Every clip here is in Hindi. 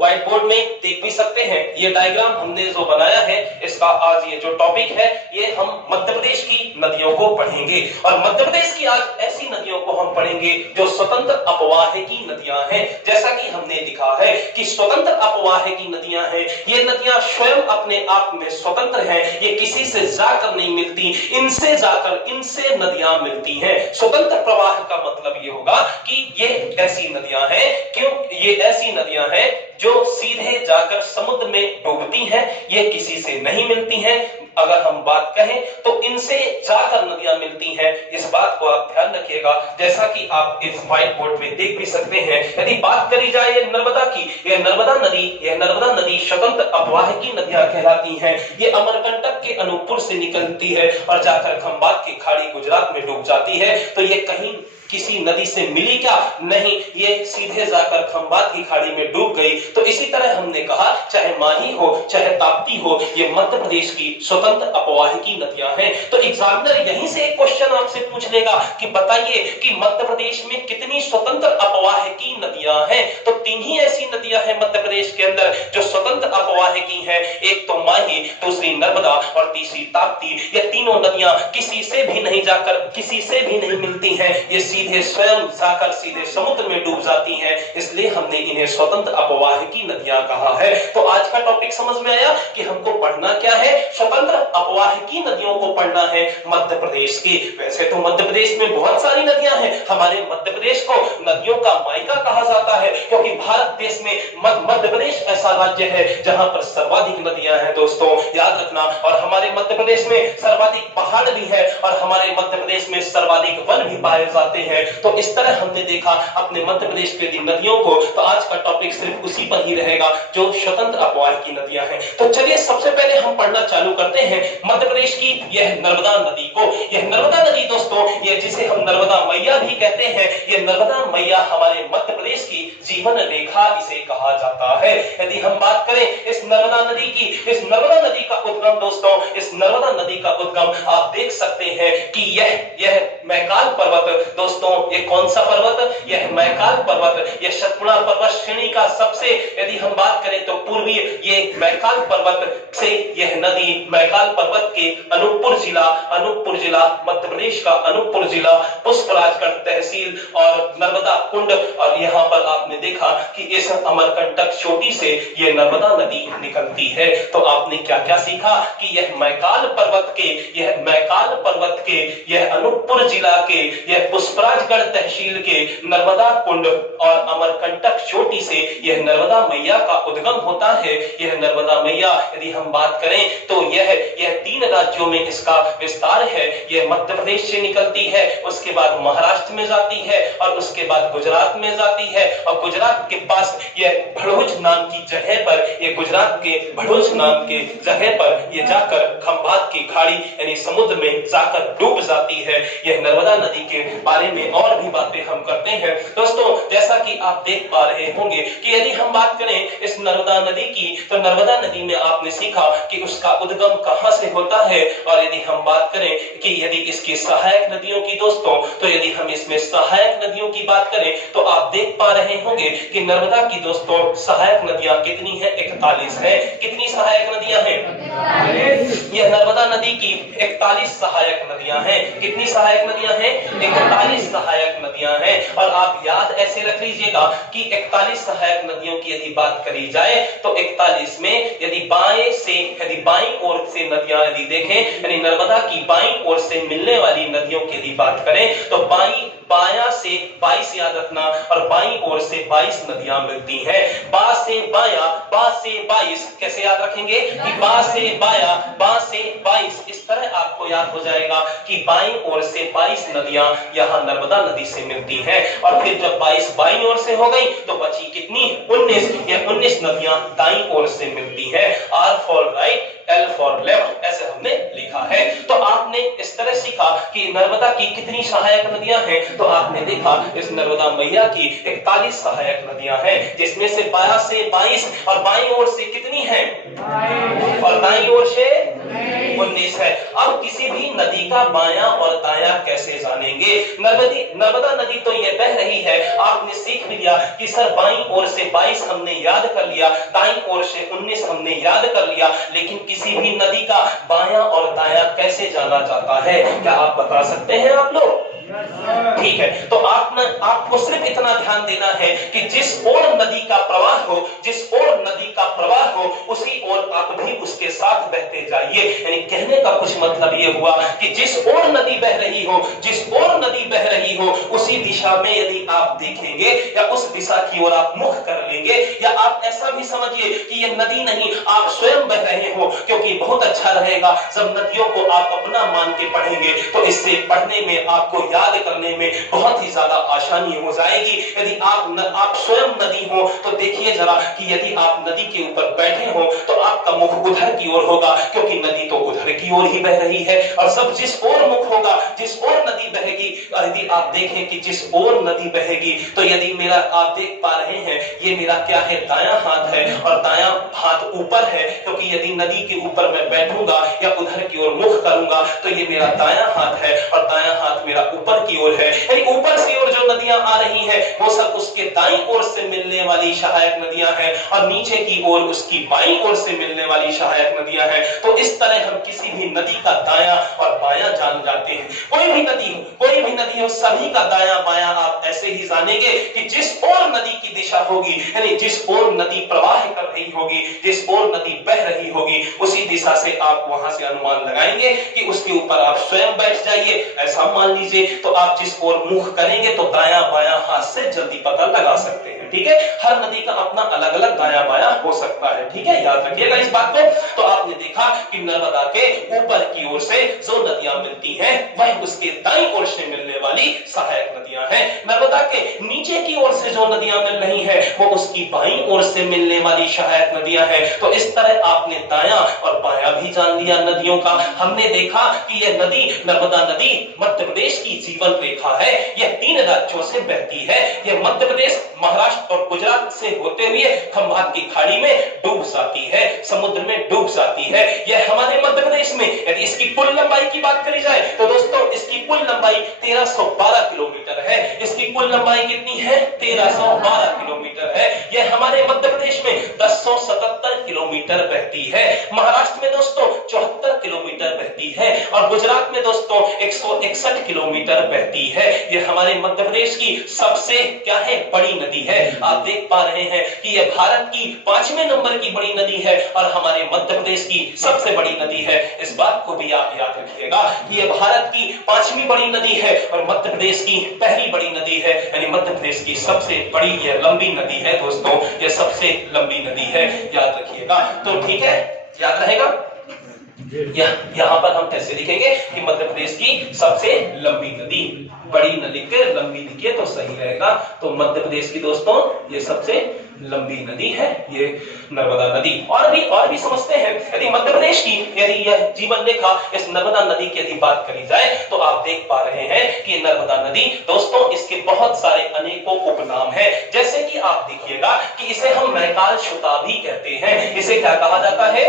व्हाइट बोर्ड में देख भी सकते हैं। ये डायग्राम हमने जो बनाया है, इसका आज ये जो टॉपिक है, ये हम मध्य प्रदेश की नदियों को पढ़ेंगे। और मध्य प्रदेश की आज ऐसी नदियों को हम पढ़ेंगे जो स्वतंत्र अपवाह की नदियां हैं। जैसा कि हमने लिखा है कि स्वतंत्र अपवाह की नदियां हैं, ये नदियां स्वयं अपने आप में स्वतंत्र हैं, ये किसी से जाकर नहीं मिलती, इनसे जाकर इनसे नदियां मिलती हैं। स्वतंत्र प्रवाह का मतलब ये होगा कि ये ऐसी नदियां हैं, क्यों ये ऐसी नदियां हैं जो सीधे जाकर समुद्र में डूबती हैं, ये किसी से नहीं मिलती हैं। अगर हम बात कहें तो इनसे जाकर नदियां मिलती हैं, इस बात को आप ध्यान रखिएगा। जैसा कि आप इस व्हाइट बोर्ड में देख भी सकते हैं, यदि बात करी जाए ये नर्मदा की, ये नर्मदा नदी स्वतंत्र अपवाह की नदियां कहलाती हैं। ये अमरकंटक के अनूपपुर से निकलती है और जाकर खंबात की खाड़ी गुजरात में डूब जाती है। तो ये कहीं किसी नदी से मिली क्या? नहीं, ये सीधे जाकर खंबात की खाड़ी में डूब गई। तो इसी तरह हमने कहा, चाहे माही हो चाहे ताप्ती हो, ये मध्य प्रदेश की स्वतंत्र अपवाह की नदियां हैं। तो एग्जामिनर यहीं से एक क्वेश्चन आपसे पूछ लेगा कि बताइए कि मध्य प्रदेश में कितनी स्वतंत्र अपवाह की नदियां हैं। तो 3 ही ऐसी नदियां हैं मध्य प्रदेश के अंदर जो स्वतंत्र अपवाह की हैं। एक तो माही, दूसरी नर्मदा और तीसरी ताप्ती। ये तीनों नदियां किसी से भी नहीं जाकर, किसी से भी नहीं मिलती हैं, ये सीधे स्वयं जाकर सीधे समुद्र में डूब जाती हैं, इसलिए हमने इन्हें स्वतंत्र अपवाह की नदियां कहा है। तो आज का टॉपिक समझ में आया कि हमको पढ़ना क्या है? स्वतंत्र अपवाह की नदियों को पढ़ना है मध्य प्रदेश की। वैसे तो मध्य प्रदेश में बहुत सारी नदियां हैं, हमारे मध्य प्रदेश को नदियों का मायका कहा जाता है, क्योंकि भारत देश में मध्य प्रदेश ऐसा राज्य है जहां पर सर्वाधिक नदियां हैं दोस्तों, याद रखना। और हमारे मध्य प्रदेश में सर्वाधिक पहाड़ भी है और हमारे मध्य प्रदेश में सर्वाधिक वन भी पाए जाते हैं। तो इस तरह हमने देखा अपने मध्य प्रदेश की नदियों को। तो आज का टॉपिक सिर्फ उसी पर ही रहेगा जो स्वतंत्र अपवाह की नदियां हैं। तो चलिए सबसे पहले हम पढ़ना चालू करते हैं मध्य प्रदेश की यह नर्मदा नदी को। यह नर्मदा नदी दोस्तों, ये जिसे हम नर्मदा मैया भी कहते हैं, ये नर्मदा मैया हमारे मध्य प्रदेश की जीवन रेखा इसे कहा जाता है। यदि हम बात करें इस नर्मदा नदी की, इस नर्मदा नदी का उद्गम दोस्तों, इस नर्मदा नदी का उद्गम आप देख सकते हैं कि यह मैकाल पर्वत दोस्तों, ये कौन सा पर्वत? यह मैकाल पर्वत, यह सतपुड़ा पर्वत श्रेणी का सबसे, यदि हम बात करें तो पूर्वी ये मैकाल पर्वत से यह नदी मैकाल पर्वत के अनूपपुर जिला मध्य प्रदेश का अनूपपुर जिला, पुष्पराजगढ़ तहसील और नर्मदा कुंड। और यहाँ पर आपने देखा कि इस अमरकंटक चोटी से यह नर्मदा नदी निकलती है। तो आपने क्या क्या सीखा कि यह मैकाल पर्वत के, यह अनूपपुर जिला के, यह पुष्पराजगढ़ तहसील के नर्मदा कुंड और अमरकंटक चोटी से यह नर्मदा मैया का उद्गम होता है। यह नर्मदा मैया यदि हम बात करें तो यह 3 राज्यों में इसका विस्तार है। यह मध्य प्रदेश से निकलती है, उसके बाद महाराष्ट्र में जाती है और उसके बाद गुजरात में जाती है। और गुजरात के पास यह भड़ोज नाम की जगह पर, यह गुजरात के भड़ोज नाम के जगह पर यह जाकर खंबात की खाड़ी यानी समुद्र में जाकर डूब जाती है। यह नर्मदा नदी के बारे में और भी बातें हम करते हैं दोस्तों। जैसा कि आप देख पा रहे होंगे कि यदि हम बात करें इस नर्मदा नदी की, तो नर्मदा नदी में आपने सीखा कि उसका उद्गम कहां से होता है। और यदि हम बात करें कि यदि इसकी सहायक नदियों की दोस्तों, तो यदि हम इसमें सहायक नदियों की बात करें तो आप देख पा रहे होंगे कि नर्मदा की दोस्तों सहायक नदियां कितनी है? 41 है। कितनी सहायक नदियां हैं? यह नर्मदा नदी की 41 सहायक नदियां हैं। कितनी सहायक नदियां हैं? 41 सहायक नदियां हैं। और आप याद ऐसे रख लीजिएगा कि 41 सहायक नदियों की यदि बात करी जाए तो 41 में यदि बाईं ओर से नदियां यदि देखें, यानी नर्मदा की बाईं ओर से मिलने वाली नदियों की यदि बात करें तो बायां से 22 याद रखना, और बाईं ओर से 22 नदियां मिलती हैं। बा से 22 कैसे याद रखेंगे कि बा से 22, इस तरह आपको याद हो जाएगा कि बाईं ओर से 22 नदियां यहां नर्मदा नदी से मिलती हैं। और फिर जब 22 बाईं ओर से हो गई तो बची कितनी? 19। यह 19 नदियां दाईं ओर से मिलती हैं। R for right, L for left, ऐसे हमने लिखा है। तो आपने इस तरह सीखा कि नर्मदा की कितनी सहायक नदियां हैं। तो आपने देखा इस नर्मदा मैया की 41 सहायक नदियां हैं, जिसमें से 12 से 22 और बाईं ओर से कितनी हैं? और दाईं ओर से 19 है। अब किसी भी नदी का बायां और दायां कैसे जानेंगे? नर्मदा नदी तो ये बह रही है, आपने सीख भी लिया कि सर बाईं ओर से 22 हमने याद कर लिया, दाईं ओर से 19 हमने याद कर लिया, लेकिन किसी भी नदी का बायां और दायां कैसे जाना जाता है? क्या आप बता सकते हैं आप लोग? ठीक है, तो आपको सिर्फ इतना ध्यान देना है कि जिस ओर नदी का प्रवाह हो, जिस ओर नदी का प्रवाह हो, उसी ओर आप भी उसके साथ बहते जाइए। यानी कहने का कुछ मतलब ये हुआ कि जिस ओर नदी बह रही हो, जिस ओर नदी बह रही हो, उसी दिशा में यदि आप देखेंगे या उस दिशा की ओर आप मुख कर लेंगे, या आप ऐसा भी समझिए कि ये नदी नहीं, आप स्वयं बह रहे हो, क्योंकि बहुत अच्छा रहेगा जब नदियों को आप अपना मान के पढ़ेंगे, तो इससे पढ़ने में, आपको याद करने में बहुत ही ज्यादा आसानी हो जाएगी। यदि आप स्वयं नदी हो तो देखिए जरा कि यदि आप नदी के ऊपर बैठे हो तो आपका मुख उधर की ओर होगा, क्योंकि नदी तो उधर की ओर ही बह रही है। और सब जिस ओर मुख होगा, जिस ओर नदी बहेगी, यदि आप देखें कि जिस ओर नदी बहेगी, तो यदि मेरा, आप देख पा रहे हैं ये मेरा क्या है, दायां हाथ है, और दायां हाथ ऊपर है, क्योंकि यदि नदी के ऊपर मैं बैठूंगा या उधर की ओर मुख करूंगा तो ये मेरा दायां हाथ है, और दायां हाथ मेरा ऊपर की ओर है। यानी ऊपर की ओर जो नदियां आ रही हैं वो सब उसके दाईं ओर से मिलने वाली सहायक नदियां हैं, और नीचे की ओर उसकी बाईं ओर से मिलने वाली सहायक नदियां हैं। तो इस तरह हम किसी भी नदी का दायां और बायां जान जाते हैं। कोई भी नदी हो, सभी का दायां बायां आप ऐसे ही जानेंगे कि जिस ओर नदी की दिशा होगी, यानी जिस ओर नदी प्रवाह कर रही होगी, जिस ओर नदी बह रही होगी, उसी दिशा से आप वहां से अनुमान लगाएंगे कि उसके ऊपर आप स्वयं बैठ जाइए। ऐसा मान लीजिए, तो आप जिस ओर मुंह करेंगे तो दायां बायां हाथ से जल्दी पता लगा सकते हैं। ठीक है, हर नदी का अपना अलग अलग दायां बायां हो सकता है। ठीक है, याद रखिएगा इस बात को। तो आपने देखा कि नर्मदा के ऊपर की ओर से जो नदियां मिलती हैं वह उसके दाईं ओर से मिलने वाली सहायक नदियां हैं। नर्मदा के नीचे की ओर से जो नदियां मिल रही हैं वो उसकी बाईं ओर से मिलने वाली सहायक नदियां हैं। तो इस तरह आपने दायां और बायां भी जान लिया नदियों का। हमने देखा कि यह नदी, नर्मदा नदी, मध्य प्रदेश की जीवन रेखा है। यह 3 राज्यों से बहती है। यह मध्य प्रदेश, महाराष्ट्र और गुजरात से होते हुए खंभात की खाड़ी में डूब जाती है, समुद्र में डूब जाती है। यह हमारे मध्य प्रदेश में, यदि इसकी कुल लंबाई की बात करी जाए तो दोस्तों इसकी कुल लंबाई 1312 किलोमीटर है। इसकी कुल लंबाई कितनी है? 1312 किलोमीटर है। यह हमारे मध्य प्रदेश में 1077 किलोमीटर बहती है। महाराष्ट्र में दोस्तों 74 किलोमीटर बहती है, और गुजरात में दोस्तों 161 किलोमीटर बहती है। यह हमारे मध्य प्रदेश की सबसे क्या है, बड़ी नदी है। आप देख पा रहे हैं कि यह भारत की 5वें नंबर की बड़ी नदी है और हमारे मध्य प्रदेश की सबसे बड़ी नदी है। इस बात को भी आप याद रखिएगा कि यह भारत की 5वीं बड़ी नदी है और मध्य प्रदेश की पहली बड़ी नदी है। यानी मध्य प्रदेश की सबसे बड़ी, यह लंबी नदी है दोस्तों, यह सबसे लंबी नदी है, याद रखिएगा। तो ठीक है, याद रहेगा। यहाँ पर हम कैसे लिखेंगे कि मध्य प्रदेश की सबसे लंबी नदी, बड़ी नदी के लंबी लिखिए तो सही रहेगा। तो मध्य प्रदेश की दोस्तों ये सबसे लंबी नदी है, ये नर्मदा नदी। और भी समझते हैं, यदि मध्य प्रदेश की, यदि यह जीवन रेखा इस नर्मदा नदी की यदि बात करी जाए तो आप देख पा रहे हैं कि नर्मदा नदी दोस्तों इसके बहुत सारे अनेकों उपनाम हैं। जैसे कि आप देखिएगा कि इसे हम मैकाल शुता भी कहते हैं। इसे क्या कहा जाता है?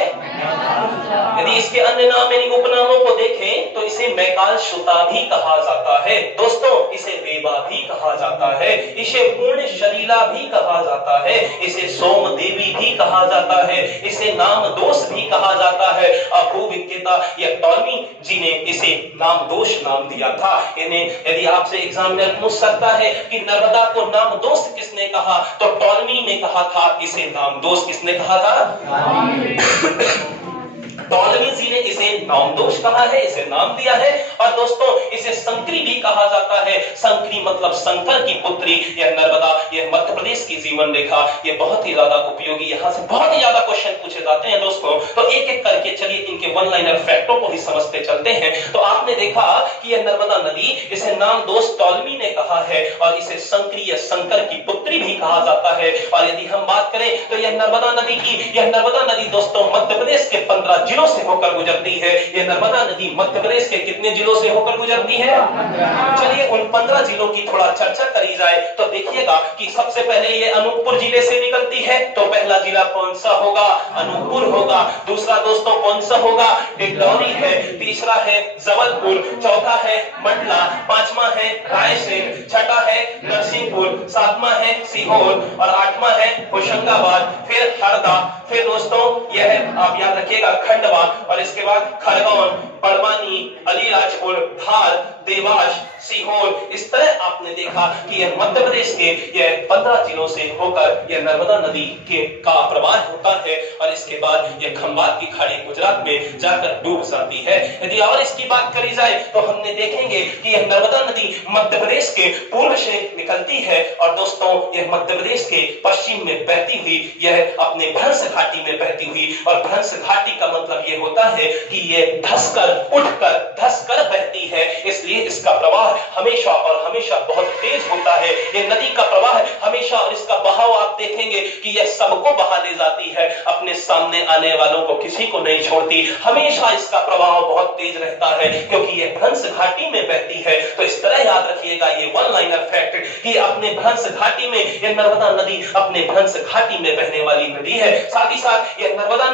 यदि इसके अन्य नाम यानी उपनामों को देखें तो इसे मैकाल शुता भी कहा जाता है। दोस्तों इसे रेवा भी कहा जाता है, इसे पूर्ण शलीला भी कहा जाता है, इसे सोम देवी भी कहा जाता है, इसे नाम दोष भी कहा जाता है। भूविज्ञता या टॉमी जी ने इसे नाम दोष नाम दिया था। इन्हें यदि आपसे एग्जाम में पूछ सकता है कि नर्मदा को नाम दोष किसने कहा, तो टॉमी ने कहा था। इसे नाम दोष किसने कहा था? टॉलमी जी ने इसे नामदोष कहा है, इसे नाम दिया है। और दोस्तों इसे संकरी भी कहा जाता है। संकरी मतलब शंकर की पुत्री। यह नर्मदा, यह मध्य प्रदेश की जीवन रेखा, ये बहुत ही ज्यादा उपयोगी, यहाँ से बहुत ही ज्यादा क्वेश्चन पूछे जाते हैं दोस्तों। तो एक एक करके चलिए इनके वन लाइनर फैक्टों को भी समझते चलते हैं। तो आपने देखा कि यह नर्मदा नदी, इसे नामदोष टॉलमी ने कहा है और इसे संकरी या शंकर की पुत्री भी कहा जाता है। और यदि हम बात करें तो यह नर्मदा नदी दोस्तों मध्य प्रदेश के 15 जिलों से होकर गुजरती है। ये नर्मदा नदी मध्य प्रदेश के कितने जिलों से होकर गुजरती है? चलिए उन 15 जिलों की थोड़ा चर्चा करी जाए तो देखिएगा कि सबसे पहले ये अनूपपुर जिले से निकलती है। तो पहला जिला कौन सा होगा? अनूपपुर होगा। दूसरा दोस्तों कौन सा होगा? डिंडौरी है। तीसरा है जबलपुर, चौथा है मंडला, पांचवा है रायसेन, छठा है नरसिंहपुर, सातवां है सीहोर और आठवां है होशंगाबाद, फिर हरदा, फिर दोस्तों यह आप याद रखिएगा खंडवा और इसके बाद खरगोन, बड़वानी, अलीराजपुर, धार, देवास, सीहोर। इस तरह आपने देखा कि यह मध्य प्रदेश के यह 15 जिलों से होकर यह नर्मदा नदी के का प्रवाह होता है और इसके बाद यह खंबात की खाड़ी गुजरात में जाकर डूब जाती है। यदि और इसकी बात करी जाए तो हमने देखेंगे कि यह नर्मदा नदी मध्य प्रदेश के पूर्व से निकलती है और दोस्तों यह मध्य प्रदेश के पश्चिम में बहती हुई यह अपने भ्रंश घाटी में बहती हुई, और भ्रंश घाटी का मतलब यह होता है कि यह धसकर बहती है, इसलिए इसका प्रवाह हमेशा और हमेशा बहुत तेज होता है। ये नदी का प्रवाह हमेशा और इसका बहाव आप देखेंगे कि यह सबको बहा ले जाती है, अपने सामने आने वालों को किसी को नहीं छोड़ती। हमेशा इसका प्रभाव बहुत तेज रहता है क्योंकि यह भ्रंश घाटी में बहती है। तो इस तरह याद रखिएगा ये वन लाइनर फैक्ट कि अपने भ्रंश घाटी में यह नर्मदा नदी अपने भ्रंश घाटी में बहने वाली नदी है। साथ ही साथ यह नर्मदा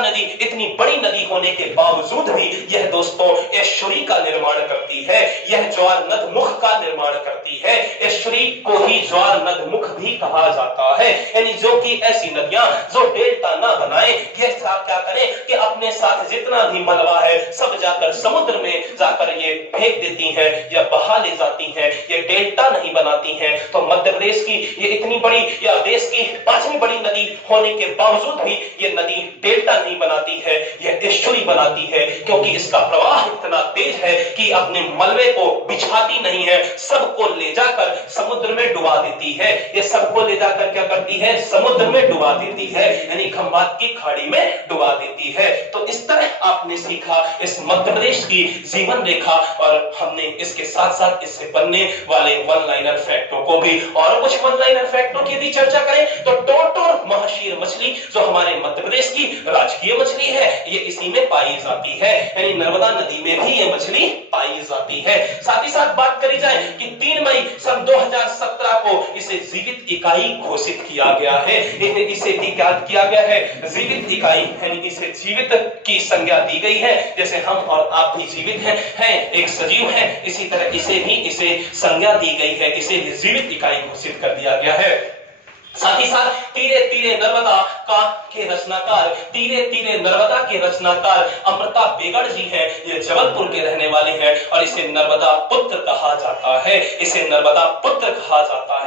नदी इतनी बड़ी नदी होने के बावजूद भी यह दोस्तों एस्चुरी का निर्माण करती है। यह ज्वार नदमुख का निर्माण करती है। एस्चुरी को ही ज्वार नदमुख भी कहा जाता है, यानी जो कि ऐसी नदियां जो डेल्टा ना बनाए, ये क्या करें कि अपने साथ जितना भी मलबा है सब जाकर समुद्र में जाकर ये फेंक देती हैं या बहा ले जाती हैं, ये डेल्टा नहीं बनाती हैं। तो मध्य प्रदेश की ये इतनी बड़ी या देश की 5वीं बड़ी नदी होने के बावजूद भी ये नदी डेल्टा नहीं बनाती है, यह एस्चुरी बनाती है क्योंकि इसका प्रवाह इतना तेज है कि अपने मलबे को बिछाती नहीं है, सबको ले जाकर समुद्र में डुबा देती है। ये सबको ले जाकर क्या करती है? समुद्र में डुबा देती है, यानी खंबात की खाड़ी में डुबा देती है। तो इस तरह आपने सीखा इस मध्य प्रदेश की जीवन रेखा, और हमने इसके साथ साथ इससे बनने वाले वन लाइनर फैक्टों को भी और कुछ वन लाइनर फैक्टों की भी चर्चा करें तो टोटोर महाशीर मछली जो हमारे मध्य प्रदेश की राजकीय मछली है, ये इसी में पाई जाती है, यानी नर्मदा नदी में भी ये मछली पाई जाती है। साथ ही साथ बात करी जाए कि 3 मई सन 2017 को इसे जीवित इकाई घोषित किया गया है। इसे क्या किया गया है? जीवित इकाई, यानी इसे जीवित की संज्ञा दी गई है। जैसे हम और आप भी जीवित हैं, एक सजीव है, इसी तरह इसे संज्ञा दी गई है, इसे जीवित इकाई घोषित कर दिया गया है। साथ ही साथ तीरे तीरे नर्मदा के रचनाकार अमृता बेगड़ जी हैं। ये जबलपुर के रहने वाले हैं और इसे नर्मदा पुत्र कहा जाता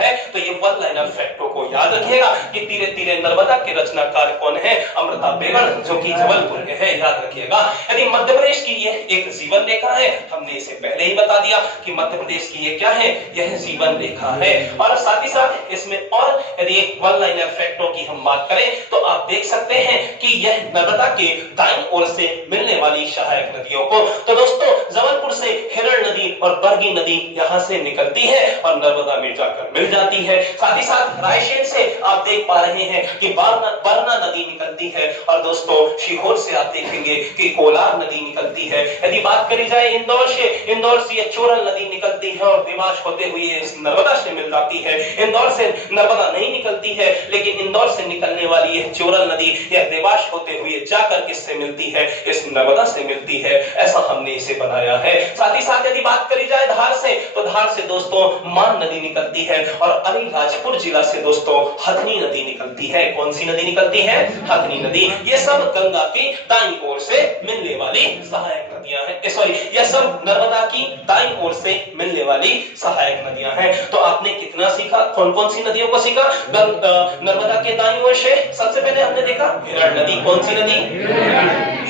है, तो ये वन लाइनर फैक्टों को याद रखिएगा कि तीरे तीरे नर्मदा के रचनाकार कौन है? अमृता बेगड़, जो कि जबलपुर के हैं, याद रखिएगा। यदि मध्य प्रदेश की यह एक जीवन रेखा है, हमने इसे पहले ही बता दिया कि मध्य प्रदेश की ये क्या है? यह जीवन रेखा है। और साथ ही साथ इसमें और यदि वन लाइनर फैक्टों की हम बात करें तो आप देख सकते हैं कि यह नर्मदा के दाईं ओर से मिलने वाली सहायक नदियों को, तो दोस्तों जबलपुर से हिरण नदी और बरगी नदी यहां से निकलती है और नर्मदा में जाकर मिल जाती है। साथ ही साथ रायसेन से आप देख पा रहे हैं कि बरना नदी निकलती है और दोस्तों सीहोर से आप देखेंगे कि कोलार नदी निकलती है। यदि बात करी जाए इंदौर से ये चोरल नदी निकलती है और देवास होते हुए इस नर्मदा से मिल जाती है। इंदौर से नर्मदा नहीं निकलती है, लेकिन इंदौर से निकलने वाली यह चोरल नदी यह देवास होते हुए जाकर किससे मिलती है? इस नर्मदा से मिलती है। ऐसा हमने इसे बनाया है। साथ ही साथ यदि बात करी जाए धार से, तो धार से दोस्तों मान नदी निकलती है और अलीराजपुर जिला से दोस्तों हथनी नदी निकलती है। कौन सी नदी निकलती है? हथनी नदी। ये सब गंगा की दाईं ओर से मिलने वाली सहायक नदियां हैं। सॉरी, यह सब नर्मदा की दाईं ओर से मिलने वाली सहायक नदियां हैं। तो आपने कितना सीखा? कौन कौन सी नदियों को सीखा? नर्मदा के दाईं ओर से सबसे पहले हमने देखा हिरण नदी। कौन सी नदी?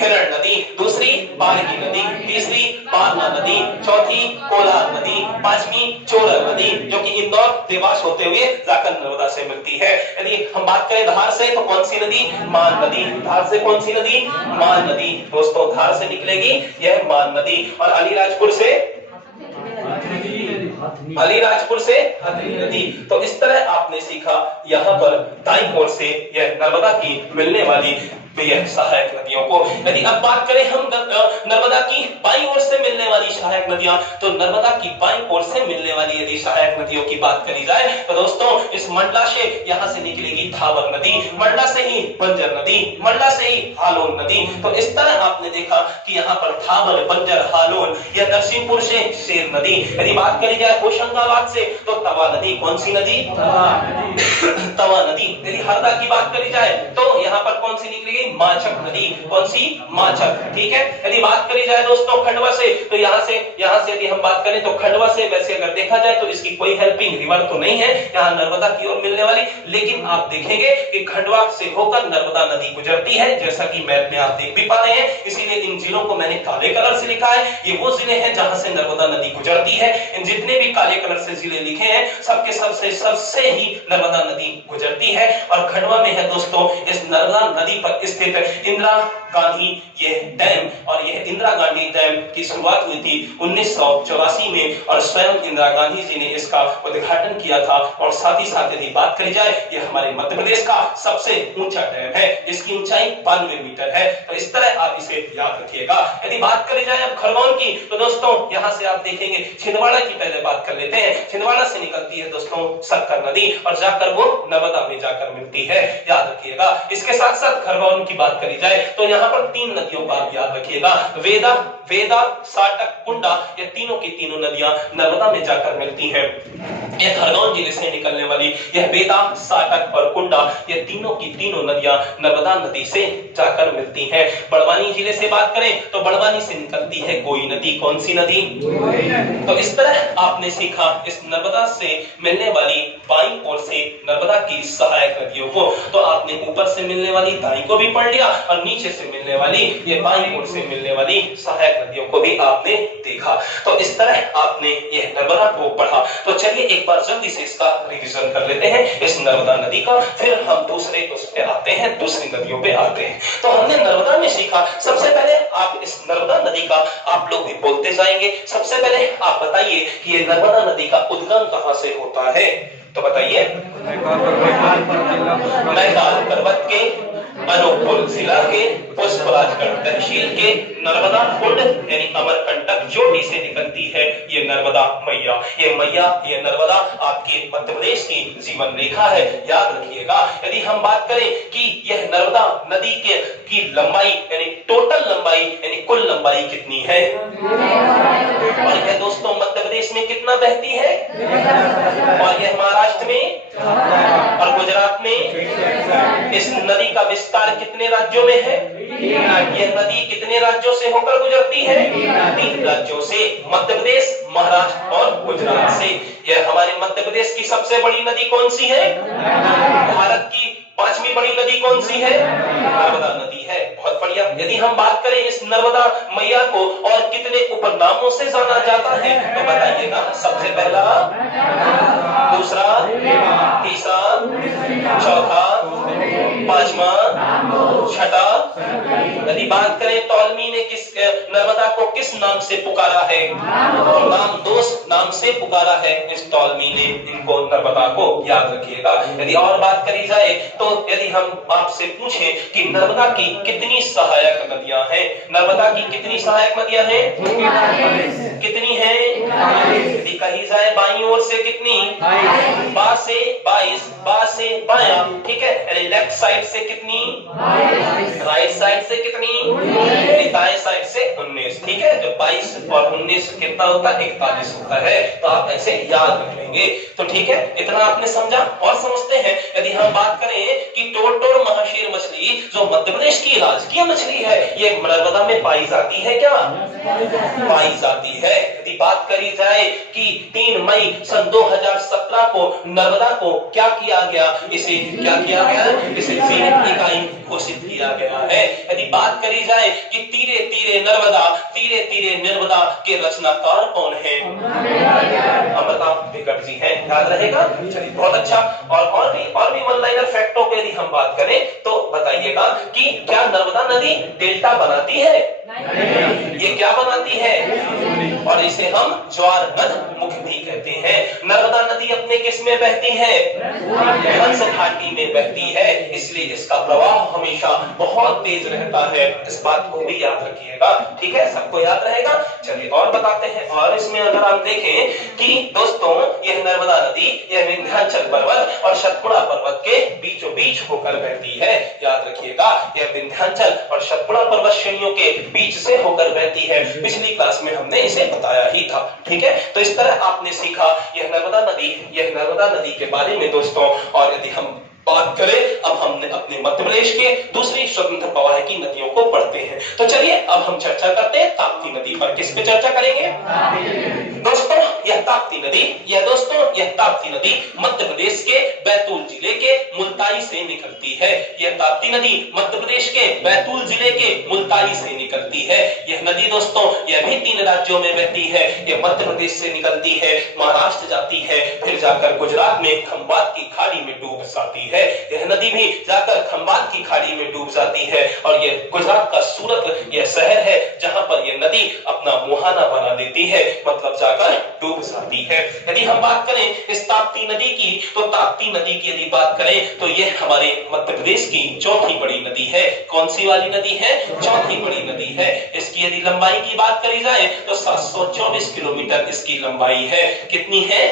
हिरण नदी। दूसरी बारगी नदी, तीसरी बारना नदी, चौथी कोलार नदी, पांचवी चोरल नदी, जो कि इंदौर देवास होते हुए जाकर नर्मदा से मिलती है। यदि हम बात करें धार से, तो कौन सी नदी? मान नदी। धार से कौन सी नदी? मान नदी। दोस्तों धार से निकलेगी यह मान नदी। और अलीराजपुर से हथनी नदी। तो इस तरह आपने सीखा यहाँ पर दाईं ओर से यह नर्मदा की मिलने वाली बेहद सहायक नदियों को। यदि अब बात करें हम नर्मदा की बाईं ओर से मिलने वाली सहायक नदियां, तो नर्मदा की बाईं ओर से मिलने वाली यदि सहायक नदियों की बात करी जाए तो दोस्तों इस मंडला से यहां से निकलेगी थावर नदी, मंडला से ही बंजर नदी, मंडला से ही हालोन नदी। तो इस तरह आपने देखा कि यहाँ पर थावर, बंजर, हालोन या नरसिंहपुर से शेर नदी। यदि बात करी जाए होशंगाबाद से तो तवा नदी। कौन सी नदी? तवा नदी। यदि हरदा की बात करी जाए तो यहाँ पर कौन सी निकलेगी? माचक नदी। कौन सी? माचक। ठीक है। यदि बात करी जाए दोस्तों खंडवा से, तो यहाँ से यदि हम बात करें तो खंडवा से वैसे अगर देखा जाए तो इसकी कोई हेल्पिंग रिवर तो नहीं है यहाँ नर्मदा की ओर मिलने वाली, लेकिन आप देखेंगे कि खंडवा से होकर नर्मदा नदी गुजरती है, जैसा कि मैप में आप देख भी पा रहे हैं। इसीलिए इन जिलों को मैंने काले कलर से लिखा है। ये वो जिले हैं जहां से नर्मदा नदी गुजरती है। इन जितने भी काले कलर से जिले लिखे हैं सबके सबसे ही नर्मदा नदी गुजरती है। और खंडवा में है दोस्तों इस नर्मदा नदी पर स्थित इंदिरा गांधी ये डैम, और यह इंदिरा गांधी डैम की शुरुआत हुई थी 1984 में और स्वयं इंदिरा गांधी जी ने इसका उद्घाटन किया था। और साथ ही साथ यदि बात करी जाए ये हमारे मध्य प्रदेश का सबसे ऊंचा डैम है, इसकी ऊंचाई 92 मीटर है। तो इस तरह आप इसे याद रखिएगा। यदि बात करी जाए अब खरगोन की, तो दोस्तों यहां से आप देखेंगे छिंदवाड़ा की पहले बात कर लेते हैं। छिंदवाड़ा से निकलती है दोस्तों सक्कर नदी और जाकर वो नर्मदा में जाकर मिलती है, याद रखिएगा। इसके साथ साथ खरगोन की बात करी जाए तो यहाँ पर 3 नदियों का आप याद रखिएगा, वेदा, साटक, कुंडा, ये तीनों की तीनों नदियां नर्मदा में जाकर मिलती हैं। ये खरगोन जिले से निकलने वाली यह वेदा, साटक और कुंडा, ये तीनों की तीनों नदियां नर्मदा नदी से जाकर मिलती हैं। बड़वानी जिले से बात करें तो बड़वानी से निकलती है गोई नदी। कौन सी नदी? तो इस तरह आपने सीखा इस नर्मदा से मिलने वाली बाईं ओर से नर्मदा की सहायक नदियों को। तो आपने ऊपर से मिलने वाली दाईं को भी पढ़ लिया और नीचे से मिलने वाली ये बाईं ओर से मिलने वाली सहायक नदियों को भी आपने देखा। तो इस तरह आपने यह नर्मदा को पढ़ा। तो चलिए एक बार जल्दी से इसका रिवीजन कर लेते हैं इस नर्मदा नदी का, फिर हम दूसरे उस पे आते हैं, दूसरी नदियों पे आते हैं। तो हमने नर्मदा में सीखा, सबसे पहले आप इस नर्मदा नदी का आप लोग भी बोलते जाएंगे। सबसे पहले आप बताइए कि ये नर्मदा नदी का उद्गम कहां से होता है? तो बताइए। मैदान पर्वत के, अनूपपुर जिला के, पुष्पराजगढ़ तहसील के नर्मदा कुंड यानी अमरकंटक चोटी से निकलती है ये नर्मदा मैया। ये मैया, ये नर्मदा आपके मध्य प्रदेश की जीवन रेखा है, याद रखिएगा। यदि हम बात करें कि यह नर्मदा नदी की लंबाई यानी टोटल लंबाई यानी कुल लंबाई कितनी है? और यह दोस्तों मध्य प्रदेश में कितना बहती है? और यह महाराष्ट्र में और गुजरात में। इस नदी का विस्तार कितने राज्यों में है? यह नदी कितने राज्यों से होकर गुजरती है? 3 राज्यों से, मध्य प्रदेश, महाराष्ट्र और गुजरात से। यह हमारे मध्य प्रदेश की सबसे बड़ी नदी कौन सी है? भारत की 5वीं बड़ी नदी कौन सी है? नर्मदा नदी है। बहुत बढ़िया। यदि हम बात करें इस नर्मदा मैया को और कितने उपनामों से जाना जाता है तो बताइएगा। सबसे पहला, दूसरा, तीसरा, चौथा, 5वां, छठा। यदि बात करें टॉलमी ने किस नर्मदा को किस नाम से पुकारा है? नामदोष नाम से पुकारा है इस टॉलमी ने इनको, नर्मदा को, याद रखिएगा। यदि और बात करी जाए तो यदि हम आपसे पूछें कि नर्मदा की कितनी सहायक नदियां हैं? नर्मदा की कितनी सहायक नदियां हैं? कितनी हैं? यदि कही जाए बाईं ओर से कितनी? बा से 22, बा से बायां, ठीक है। यानी लेफ्ट साइड से कितनी? राइट साइड से कितनी? दाएं साइड से 19, ठीक है। जो 22 और 19 कितना होता है? 41 होता है। तो आप ऐसे याद रख लेंगे। तो ठीक है, इतना आपने समझा। और समझते हैं यदि हम बात करें कि टोरटोर महाशीर मछली जो मध्य प्रदेश की राजकीय मछली है, ये नर्मदा में पाई जाती है क्या? पाई जाती है। यदि बात करी जाए कि 3 मई सन 2017 को नर्मदा को क्या किया गया? इसे क्या किया गया? इसे जीवन इकाई घोषित किया गया है। यदि बात करी जाए कि तीरे तीरे नर्मदा के रचनाकार कौन है? अमरनाथ विकट जी हैं, याद रहेगा। चलिए बहुत अच्छा। और भी वन लाइनर फैक्टों पे यदि हम बात करें तो बताइएगा कि क्या नर्मदा नदी डेल्टा बनाती है? ये क्या बनाती है? और इसे हम ज्वार नद मुख भी कहते हैं। नर्मदा नदी अपने किस में बहती है? हंस घाटी में बहती है। इस इसलिए इसका प्रवाह हमेशा बहुत तेज रहता है। इस बात को भी याद रखिएगा, ठीक है, सबको याद रहेगा। चलिए और बताते हैं। और इसमें अगर आप देखें कि दोस्तों यह नर्मदा नदी यह विंध्याचल पर्वत और सतपुड़ा पर्वत के बीचों बीच होकर बहती है। याद रखिएगा, यह विंध्याचल और सतपुड़ा पर्वत श्रेणियों के बीच से होकर बहती है। पिछली क्लास में हमने इसे बताया ही था, ठीक है। तो इस तरह आपने सीखा यह नर्मदा नदी के बारे में दोस्तों। और यदि हम बात करें, अब हमने अपने मध्य प्रदेश के दूसरी स्वतंत्र प्रवाह की नदियों को पढ़ते हैं। तो चलिए अब हम चर्चा करते हैं ताप्ती नदी पर। किस पे चर्चा करेंगे दोस्तों? यह ताप्ती नदी मध्य प्रदेश के बैतूल जिले के मुल्ताई से निकलती है। यह ताप्ती नदी मध्य प्रदेश के बैतूल जिले के मुल्ताई से निकलती है। यह नदी दोस्तों यह भी 3 राज्यों में बहती है। यह मध्य प्रदेश से निकलती है, महाराष्ट्र जाती है, फिर जाकर गुजरात में खंबात की खाड़ी में डूब जाती है। यह नदी भी जाकर खंबात की खाड़ी में डूब जाती है। और यह गुजरात का सूरत यह शहर है जहां पर यह नदी अपना मुहाना बना देती है, मतलब जाकर डूब जाती है। यदि हम बात करें इस ताप्ती नदी की, तो ताप्ती नदी की यदि बात करें तो यह हमारे मध्य प्रदेश की चौथी बड़ी नदी है। कौन सी वाली नदी है? चौथी बड़ी नदी है। इसकी यदि लंबाई की बात करी जाए तो 724 किलोमीटर इसकी लंबाई है। कितनी है?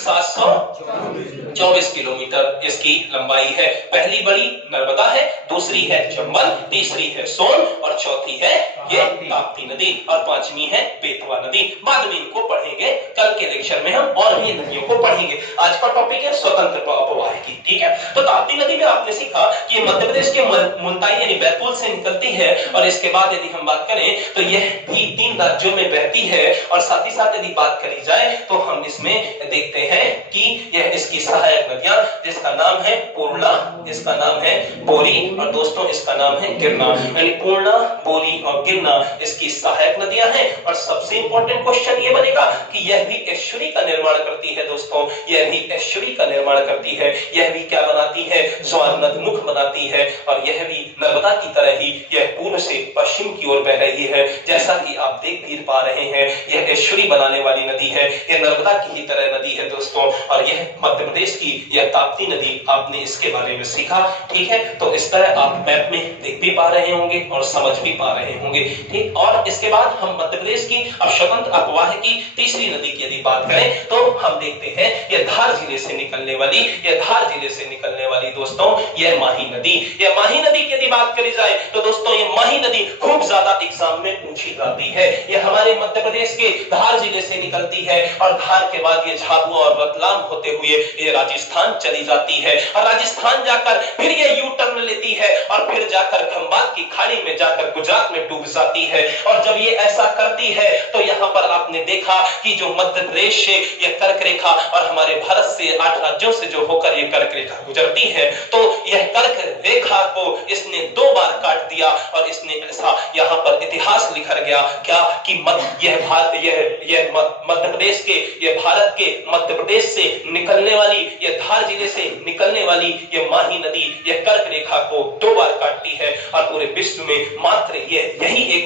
724 किलोमीटर इसकी लंबाई है। पहली बड़ी नर्मदा है, दूसरी है चंबल, तीसरी है सोन और चौथी है ये ताप्ती नदी और पांचवी है बेतवा नदी। बाद में इनको पढ़ेंगे, कल के लेक्चर में हम और भी नदियों को पढ़ेंगे। आज का टॉपिक है स्वतंत्र प्रवाह की, ठीक है। तो ताप्ती नदी में आपने सीखा कि मध्य प्रदेश के मुल्ताई यानी बैतूल से निकलती है। और इसके बाद यदि हम बात करें तो यह भी 3 राज्यों में बहती है। और साथ ही साथ यदि बात करी जाए तो हम इसमें देखते हैं कि यह इसकी सहायक नदियां, जिसका नाम है पूर्णा, इसका नाम है बोरी और दोस्तों इसका नाम है गिरना। यानी पूर्णा, बोरी और गिरना इसकी सहायक नदियां हैं। और सबसे इंपॉर्टेंट क्वेश्चन ये बनेगा कि यह भी एस्चुरी का निर्माण करती है दोस्तों, यह भी एस्चुरी का निर्माण करती है। यह भी क्या बनाती है? ज्वार नदमुख बनाती है। और यह भी नर्मदा की तरह ही यह पूर्व से पश्चिम की ओर बह रही है। जैसा कि आप देख भी पा रहे हैं, यह एस्चुरी बनाने वाली नदी है। यह नर्मदा की ही तरह नदी है दोस्तों। और यह मध्य प्रदेश की यह ताप्ती नदी, आपने इसके बारे में सीखा, ठीक है। तो इस तरह आप मैप में देख भी पा रहे होंगे और समझ भी पा रहे होंगे, ठीक। और इसके बाद हम मध्य प्रदेश की अब स्वतंत्र अपवाह की तीसरी नदी की यदि बात करें तो हम देखते हैं यह धार जिले से निकलने वाली दोस्तों यह माही नदी। यह माही नदी की यदि बात करी जाए तो दोस्तों यह माही नदी खूब ज्यादा एग्जाम में पूछी जाती है। यह हमारे मध्य प्रदेश के धार जिले से निकलती है और धार के बाद ये झाबुआ और रतलाम होते हुए ये राजस्थान चली जाती है। और राजस्थान जाकर फिर ये यू टर्न लेती है और फिर जाकर खंबात की खाड़ी में जाकर गुजरात में डूब जाती है। और जब ये ऐसा करती है तो यहाँ पर आपने देखा कि जो मध्य प्रदेश से ये कर्क रेखा और हमारे भारत से 8 राज्यों से जो होकर ये कर्क रेखा गुजरती है, तो यह कर्क रेखा को इसने 2 बार काट दिया। और इसने ऐसा यहाँ पर इतिहास लिखा गया क्या कि यह मध्य प्रदेश के, यह भारत के मध्य प्रदेश से निकलने वाली, यह धार जिले से निकलने वाली यह माही नदी यह कर्क रेखा को 2 बार काटती है। और पूरे विश्व में मात्र यही एक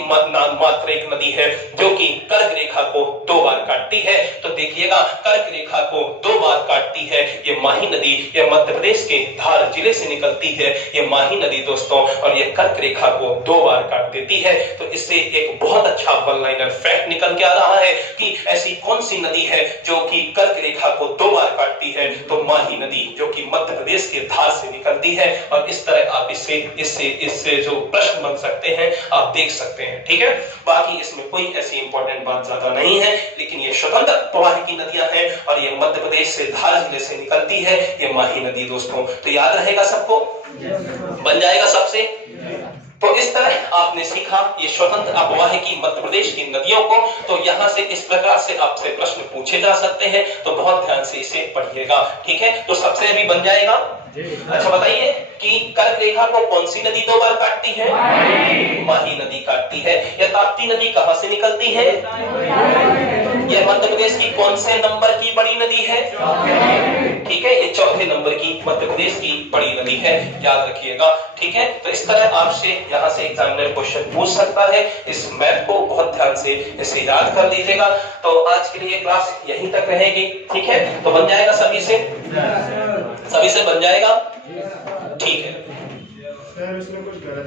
नदी है जो कि कर्क रेखा को 2 बार काटती है। तो देखिएगा, कर्क रेखा को 2 बार काटती है ये माही नदी। यह मध्य प्रदेश के धार जिले से निकलती है ये माही नदी दोस्तों, और यह कर्क रेखा को 2 बार काट देती है। तो इससे एक बहुत अच्छा वन लाइनर फैक्ट निकल के आ रहा है कि ऐसी कौन सी नदी है जो कि कर्क रेखा को 2 बार काटती है? तो माही नदी, जो कि मध्य प्रदेश के धार से निकलती है। और इस तरह आप इससे जो प्रश्न बन सकते हैं आप देख सकते हैं, ठीक है। बाकी इसमें कोई ऐसी इंपॉर्टेंट बात ज्यादा नहीं है, लेकिन ये स्वतंत्र प्रवाह की नदियां हैं और ये मध्य प्रदेश से धार जिले से निकलती है ये माही नदी दोस्तों। तो याद रहेगा सबको, बन जाएगा सबसे। तो इस तरह आपने सीखा ये स्वतंत्र अपवाह की मध्य प्रदेश की नदियों को। तो यहाँ से इस प्रकार से आपसे प्रश्न पूछे जा सकते हैं, तो बहुत ध्यान से इसे पढ़िएगा, ठीक है। तो सबसे अभी बन जाएगा। अच्छा बताइए कि कर्क रेखा को कौन सी नदी 2 बार काटती है? माही नदी काटती है। यह ताप्ती नदी कहां से निकलती है? यह मध्य प्रदेश की कौन से नंबर की बड़ी नदी है? ठीक है, ये 4थे नंबर की मध्य प्रदेश की बड़ी नदी है, याद रखिएगा, ठीक है। तो इस तरह आपसे यहाँ से एग्जामिनर क्वेश्चन पूछ सकता है। इस मैथ को बहुत ध्यान से इसे याद कर लीजिएगा। तो आज के लिए क्लास यहीं तक रहेगी, ठीक है। तो बन जाएगा सभी से। सभी से बन जाएगा? ठीक है। सर इसमें कुछ गलत